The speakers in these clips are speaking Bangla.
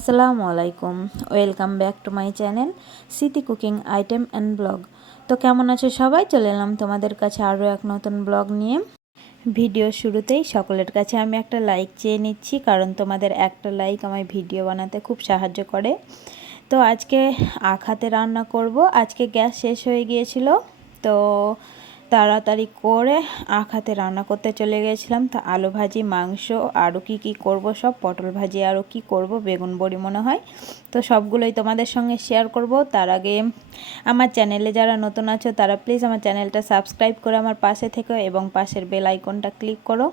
আসসালামু আলাইকুম, welcome back to my channel স্মৃতি কুকিং আইটেম অ্যান্ড ব্লগ। তো কেমন আছো সবাই? চলে এলাম তোমাদের কাছে আরও এক নতুন ব্লগ নিয়ে। ভিডিও শুরুতেই সকলের কাছে আমি একটা লাইক চেয়ে নিচ্ছি, কারণ তোমাদের একটা লাইক আমার ভিডিও বানাতে খুব সাহায্য করে। তো আজকে আখ হাতে রান্না করব। আজকে গ্যাস শেষ হয়ে গিয়েছিল, তো তাড়াতাড়ি করে আখ হাতে রান্না করতে চলে গেছিলাম। তো আলু ভাজি, মাংস, আরও কি করব, সব পটল ভাজি, আরও কি করব, বেগুন বড়ি মনে হয়। তো সবগুলোই তোমাদের সঙ্গে শেয়ার করব। তার আগে আমার চ্যানেলে যারা নতুন আছো তারা প্লিজ আমার চ্যানেলটা সাবস্ক্রাইব করে আমার পাশে থেকো এবং পাশের বেল আইকনটা ক্লিক করো।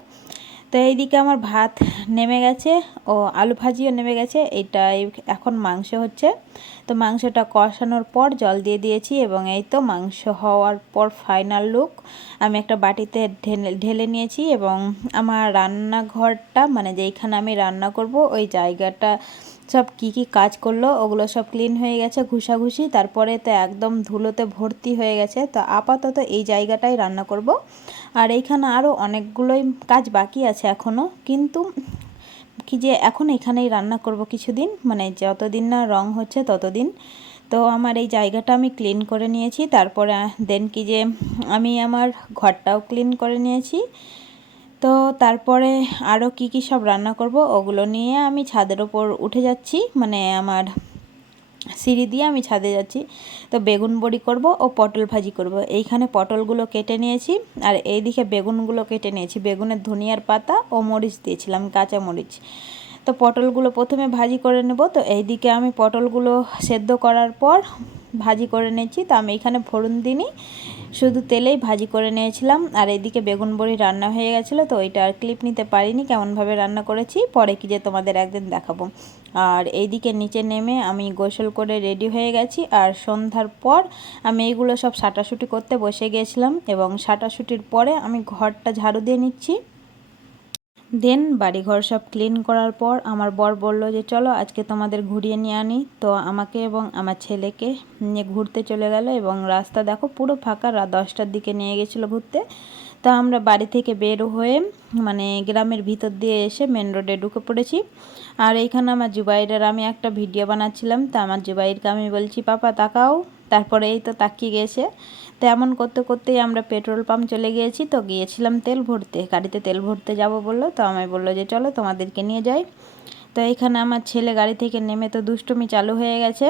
তো এইদিকে আমার ভাত নেমে গেছে ও আলু ভাজিও নেমে গেছে। এইটাই এখন মাংস হচ্ছে। তো মাংসটা কষানোর পর জল দিয়ে দিয়েছি এবং এই তো মাংস হওয়ার পর ফাইনাল লুক আমি একটা বাটিতে ঢেলে নিয়েছি। এবং আমার রান্নাঘরটা, মানে যেইখানে আমি রান্না করব ওই জায়গাটা সব কি কাজ করলো ওগুলো সব ক্লিন হয়ে গেছে, ঘুষাঘুষি, তারপরে তো একদম ধুলোতে ভর্তি হয়ে গেছে। তো আপাতত এই জায়গাটাই রান্না করব। আর এইখানে আরও অনেকগুলোই কাজ বাকি আছে এখনও, কিন্তু কি যে এখন এখানেই রান্না করব কিছুদিন, মানে যতদিন না রং হচ্ছে ততদিন। তো আমার এই জায়গাটা আমি ক্লিন করে নিয়েছি, তারপরে দেন কি যে আমি আমার ঘরটাও ক্লিন করে নিয়েছি। তো তারপরে আরও কি সব রান্না করব ওগুলো নিয়ে আমি ছাদের ওপর উঠে যাচ্ছি, মানে আমার সিঁড়ি দিয়ে আমি ছাদে যাচ্ছি। তো বেগুন বড়ি করব ও পটল ভাজি করব। এইখানে পটলগুলো কেটে নিয়েছি আর এইদিকে বেগুনগুলো কেটে নিয়েছি। বেগুনের ধনিয়ার পাতা ও মরিচ দিয়েছিলাম, কাঁচা মরিচ। তো পটলগুলো প্রথমে ভাজি করে নেব। তো এইদিকে আমি পটলগুলো সেদ্ধ করার পর ভাজি করে নিয়েছি। তো আমি এখানে ফোড়ন দিইনি, শুধু তেলেই ভাজি করে নিয়েছিলাম। আর এইদিকে বেগুন বড়ি রান্না হয়ে গেছিলো, তো ওইটা আর ক্লিপ নিতে পারিনি কেমনভাবে রান্না করেছি, পরে কি যে তোমাদের একদিন দেখাবো। আর এইদিকে নিচে নেমে আমি গোসল করে রেডি হয়ে গেছি। আর সন্ধ্যার পর আমি এইগুলো সব সাটাশুটি করতে বসে গিয়েছিলাম এবং সাটাশুটির পরে আমি ঘরটা ঝাড়ু দিয়ে নিচ্ছি। দেন বাড়িঘর সব ক্লিন করার পর আমার বর বলল যে চলো আজকে তোমাদের ঘুরিয়ে নিয়ে আনি। তো আমাকে এবং আমার ছেলেকে নিয়ে ঘুরতে চলে গেল এবং রাস্তা দেখো পুরো ফাঁকা, রাত 10টার দিকে নিয়ে গেছিলো ঘুরতে। তো আমরা বাড়ি থেকে বের হয়ে মানে গ্রামের ভিতর দিয়ে এসে মেন রোডে ঢুকে পড়েছি। আর এইখানে আমার জুবাইরের আমি একটা ভিডিও বানাচ্ছিলাম। তো আমার জুবাইরকে আমি বলছি পাপা তাকাও, তারপরে এই তো তাকিয়ে গেছে। তো এমন করতে করতেই আমরা পেট্রোল পাম্প চলে গিয়েছি। তো গিয়েছিলাম তেল ভরতে, গাড়িতে তেল ভরতে যাব বললো। তো আমায় বললো যে চলো তোমাদেরকে নিয়ে যাই। তো এইখানে আমার ছেলে গাড়ি থেকে নেমে তো দুষ্টুমি চালু হয়ে গেছে,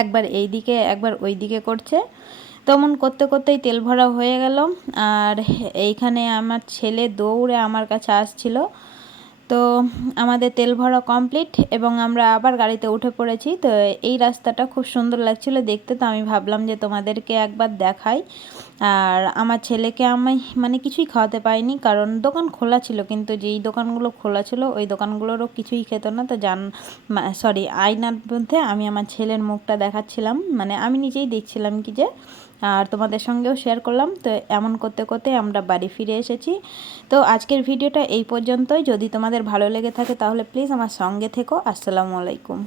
একবার এই দিকে একবার ওই দিকে করছে। তেমন করতে করতেই তেল ভরা হয়ে গেল। আর এইখানে আমার ছেলে দৌড়ে আমার কাছে আসছিল। তো আমাদের তেল ভরা কমপ্লিট এবং আমরা আবার গাড়িতে উঠে পড়েছি। তো এই রাস্তাটা খুব সুন্দর লাগছিল দেখতে, তো আমি ভাবলাম যে তোমাদেরকে একবার দেখাই। আর আমার ছেলেকে আমি মানে কিছুই খাওয়াতে পারিনি, কারণ দোকান খোলা ছিল, কিন্তু যেই দোকানগুলো খোলা ছিল ওই দোকানগুলোরও কিছুই খেত না। তো আয়নার মধ্যে আমি আমার ছেলের মুখটা দেখাচ্ছিলাম, মানে আমি নিজেই দেখছিলাম কি যে, আর তোমাদের সঙ্গেও শেয়ার করলাম। তো এমন করতে করতে আমরা বাড়ি ফিরে এসেছি। তো আজকের ভিডিওটা এই পর্যন্তই। যদি তোমাদের ভালো লেগে থাকে তাহলে প্লিজ আমার সঙ্গে থেকো। আসসালামু আলাইকুম।